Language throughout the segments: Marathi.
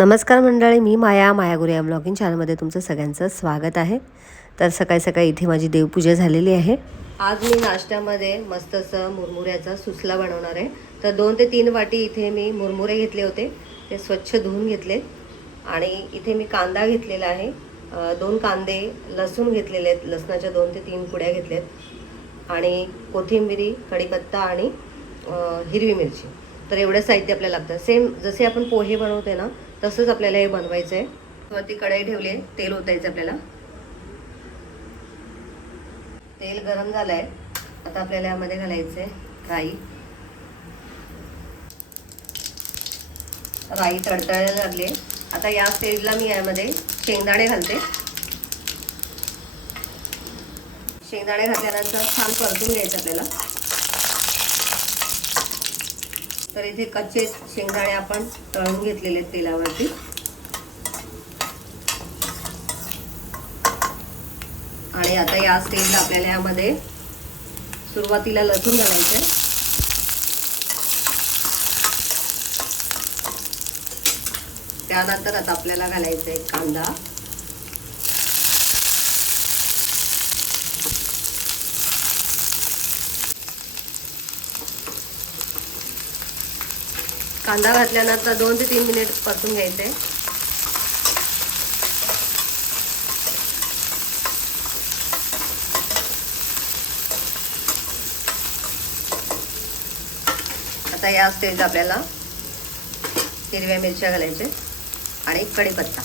नमस्कार मंडळी, मी माया गुरे ब्लॉगिंग चॅनलमध्ये तुमचं सगळ्यांचं स्वागत आहे। तर सकाळी सकाळी इथे माझी देवपूजा झालेली आहे। आज मी नाश्त्यामध्ये मस्त असं मुरमुऱ्याचा सुसला बनवणार आहे। तर 2 ते 3 वाटी इथे मी मुरमुरे घेतले होते, ते स्वच्छ धुवून घेतले। आणि इथे मी कांदा घेतलेला आहे, 2 कांदे, लसूण घेतलेले आहेत, लसणाच्या 2 ते 3 कुड्या घेतल्यात, आणि कोथिंबीर, कढीपत्ता आणि हिरवी मिरची। तर एवढं साहित्य आपल्याला लागतं। सेम जसे आपण पोहे बनवते ना तसंच आपल्याला हे बनवायचं आहे। वरती कढई ठेवली आहे, तेल ओतायचं आपल्याला। तेल गरम झालंय, आता आपल्याला यामध्ये घालायचं आहे राई। राई तडतडायला लागली। आता या स्टेजला मी यामध्ये शेंगदाणे घालते। शेंगदाणे घातल्यानंतर छान परतून घ्यायचं आपल्याला। तर इथे कच्चे शेंगदाणे आपण तळून घेतलेले आहेत तेलावरती। आणि आता या स्टेजला आपल्याला यामध्ये सुरुवातीला लसूण घालायचं आहे। त्यानंतर आता आपल्याला घालायचं आहे कांदा। कांदा घातल्यानंतर 2 ते 3 मिनिट परतून घ्यायचे। आता या स्टेजला आपल्याला हिरव्या मिरच्या घालायच्या आणि कढीपत्ता।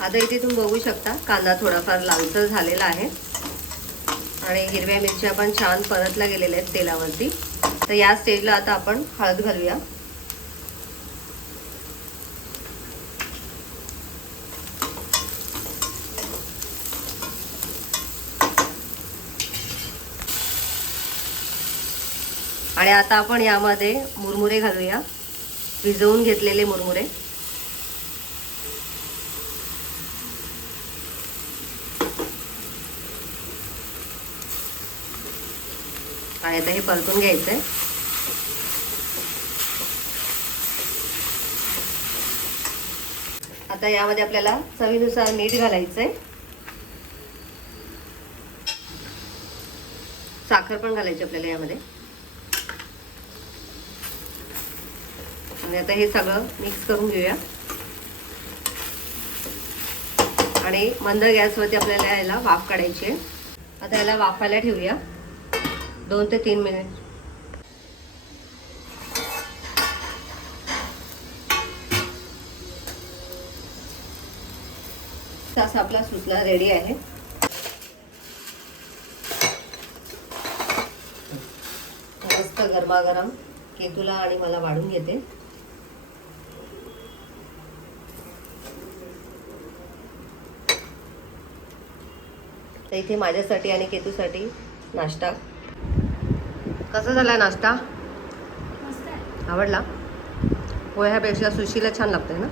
आता इथे तुम्ही बघू शकता कांदा थोडाफार लालसर झालेला आहे आणि हिरव्या मिरच्या पण छान परतल्या गेलेल्या आहेत तेलावरती। तर या स्टेजला आता आपण हळद घालूया। आणि आता आपण यामध्ये मुरमुरे घालूया, भिजवून घेतलेले मुरमुरे। आणि आता हे परतून घ्यायचंय। आता यामध्ये आपल्याला चवीनुसार मीठ घालायचंय, साखर पण घालायची आपल्याला यामध्ये। आणि आता हे सगळं मिक्स करून घेऊया आणि मंद गॅसवरती आपल्याला याला वाफ काढायची आहे। आता याला वाफायला ठेवूया 2 ते 3 मिनिट। असा आपला सुसला रेडी आहे। मस्त गरमागरम केतूला आणि मला वाढून घेते। तर इथे माझ्यासाठी आणि केतूसाठी नाश्ता। कसा झाला नाश्ता? आवडला? पोह्यापेक्षा सुशीला छान लागतंय ना।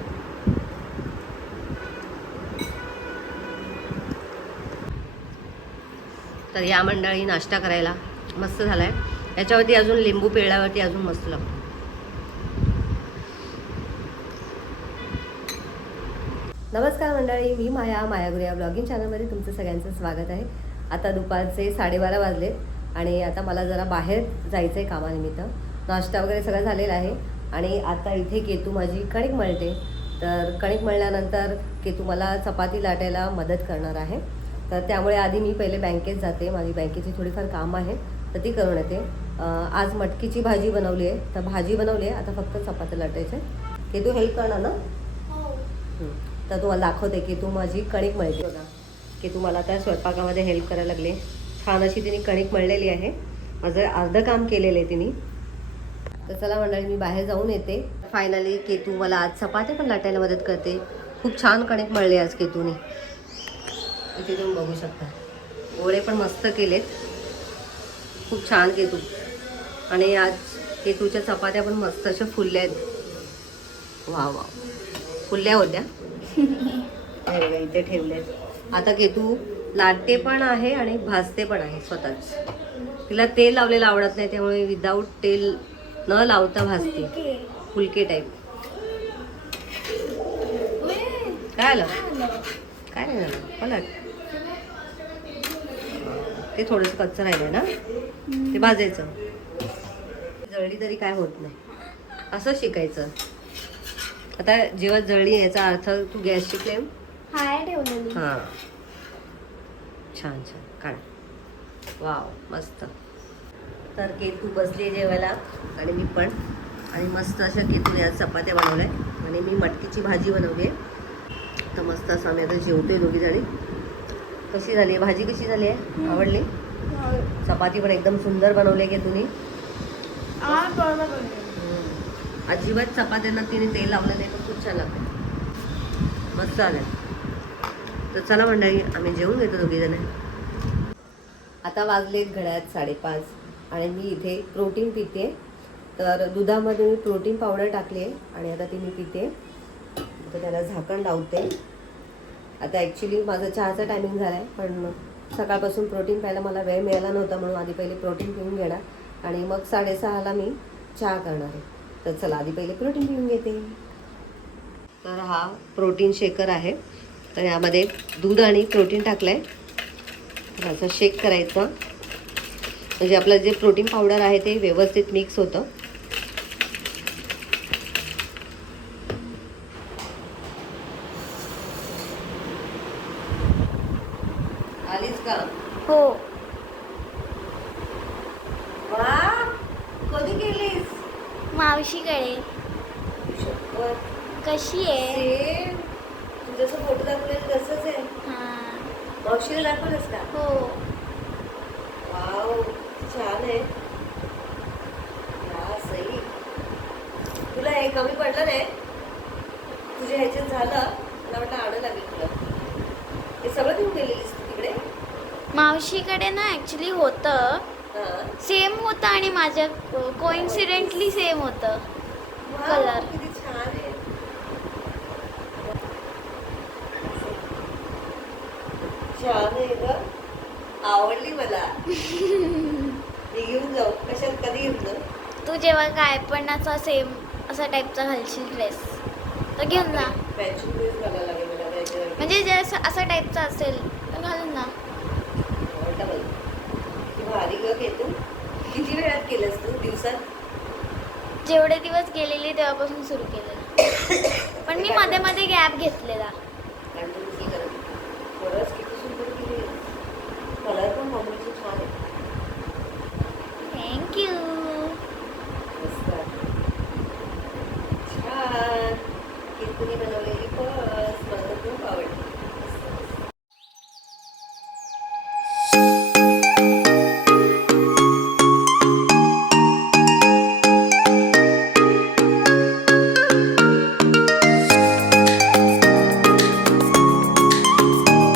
तर या मंडळी नाश्ता करायला मस्त झालाय। याच्यावरती अजून लिंबू पिळल्यावरती अजून मस्त लागतो। नमस्कार मंडळी, मी माया गुरे ब्लॉगिंग चॅनलमध्ये तुमचं सगळ्यांचं स्वागत आहे। आता दुपारचे 12:30 वाजले आणि आता मला जरा बाहेर जायचं आहे कामानिमित्त। नाश्ता वगैरे सगळं झालेला आहे आणि आता इथे केतू माझी कणिक मळते। तर कणिक मळल्यानंतर केतू मला चपाती लाटायला मदत करणार आहे। तर त्यामुळे आधी मी पहिले बँकेत जाते, माझी बँकेची थोडीफार काम आहे तर ती करून येते। आज मटकीची भाजी बनवली आहे, तर भाजी बनवली आहे, आता फक्त चपाती लाटायचे। केतू हेल्प करणार ना? तर तुम्हाला दाखवते की तू माझी कणिक मळते बघा, की तू मला त्या स्वयंपाकामध्ये हेल्प करायला लागले। छान अशी तिने कणिक मळलेली आहे, माझं अर्धं काम केलेलं आहे तिने। तर चला मंडळी, मी बाहेर जाऊन येते। फायनली केतू मला आज चपात्या पण लाटायला मदत करते। खूप छान कणिक मळली आज केतूने, इथे तुम्ही बघू शकता। गोळे पण मस्त केलेत, खूप छान केतू। आणि आज केतूच्या चपात्या पण मस्त अशा फुलल्या आहेत। वा वा, फुलल्या होत्या। इथे ठेवले। आता केतू लाटते पण आहे आणि भाजते पण आहे स्वतःच। तिला तेल लावलेलं आवडत नाही, त्यामुळे विदाऊट तेल न लावता भाजते, फुलके टाईप. काय आलं? काय नाही झालं, पलट. ते थोडंसं कच्चं राहिलं ना, ते भाजायचं. जळली तरी काय होत नाही, असं शिकायचं. आता जेव्हा जळली याचा अर्थ तू गॅसची फ्लेम हाय ठेवलेली. हां, छान छान काढ. वाव, मस्त. तर केतू बसली जेवायला आणि मी पण. आणि मस्त अशा केतूने आज चपात्या बनवल्या आणि मी मटकीची भाजी बनवली आहे. तर मस्त असं आम्ही आता जेवतोय दोघी जणी. कशी झाली भाजी, कशी झाली आहे? आवडली? चपाती पण एकदम सुंदर बनवली आहे केतूने. अजिबात चपात्यांना तिने तेल लावलं नाही, पण खूप छान लागते, मस्त आलं. तर चला मंडळी, आम्ही जेवून घेतो दोघी जण. आता वाजलेत घड्यात 5:30 आणि मी इथे प्रोटीन पिते. तर दुधामध्ये मी प्रोटीन पावडर टाकली आहे आणि आता ती मी पिते. तर त्याला झाकण लावते. आता ॲक्च्युली माझा चहाचा टायमिंग झाला आहे, पण सकाळपासून प्रोटीन प्यायला मला वेळ मिळाला नव्हता, म्हणून आधी पहिले प्रोटीन पिऊन घेणार आणि मग 6:30ला मी चहा करणार आहे. तर चला आधी पहिले प्रोटीन पिऊन घेते. तर हा प्रोटीन शेकर आहे. तर यामध्ये दूध आणि प्रोटीन टाकलं आहे. तर असं शेक करायचं, म्हणजे आपलं जे प्रोटीन पावडर आहे ते व्यवस्थित मिक्स होतं. आलीच का? हो. वा, कधी केलीस? मावशीकडे. कशी आहे? सेम जसं फोटो दाखवलेलं तसंच आहे. हां. मावशीला दाखवलंस का? हो. वाव, छान आहे. या सई, तुला हे कमी पडलं नाही? तुझ्या ह्याच्यात झालं, मला वाटलं आणायला लागेल तुला. हे सगळं घेऊन गेलेलीस तू तिकडे? मावशीकडे ना ॲक्च्युली होतं, हां. सेम होतं आणि माझ्या कोइन्सिडेंटली सेम होतं. Wow, colour. किती छान आहे. छान आहे ग, आवडली मला. मी घेऊन जाऊ? कशात, कधी घेऊन जाऊ? तू जेव्हा काय पण असा टाईपचा घालशील ड्रेस तर घेऊन जा. मॅचिंग ड्रेस घालायला लागेल मला त्याच्यावर. म्हणजे जे असा टाईपचा असेल तर घालून जा. डबल. किती भारी ग केतू. किती वेळात केलंस तू दिवसात? जेवढे दिवस गेलेली तेव्हापासून सुरू केलेलं, पण मी मध्ये मध्ये गॅप घेतलेला. कंटिन्यूसली करत होती. खरंच किती सुंदर केली. कलर पण कॉम्बिनेशन छान आहे. थँक्यू. मस्त. छान. केतूने बनवलेली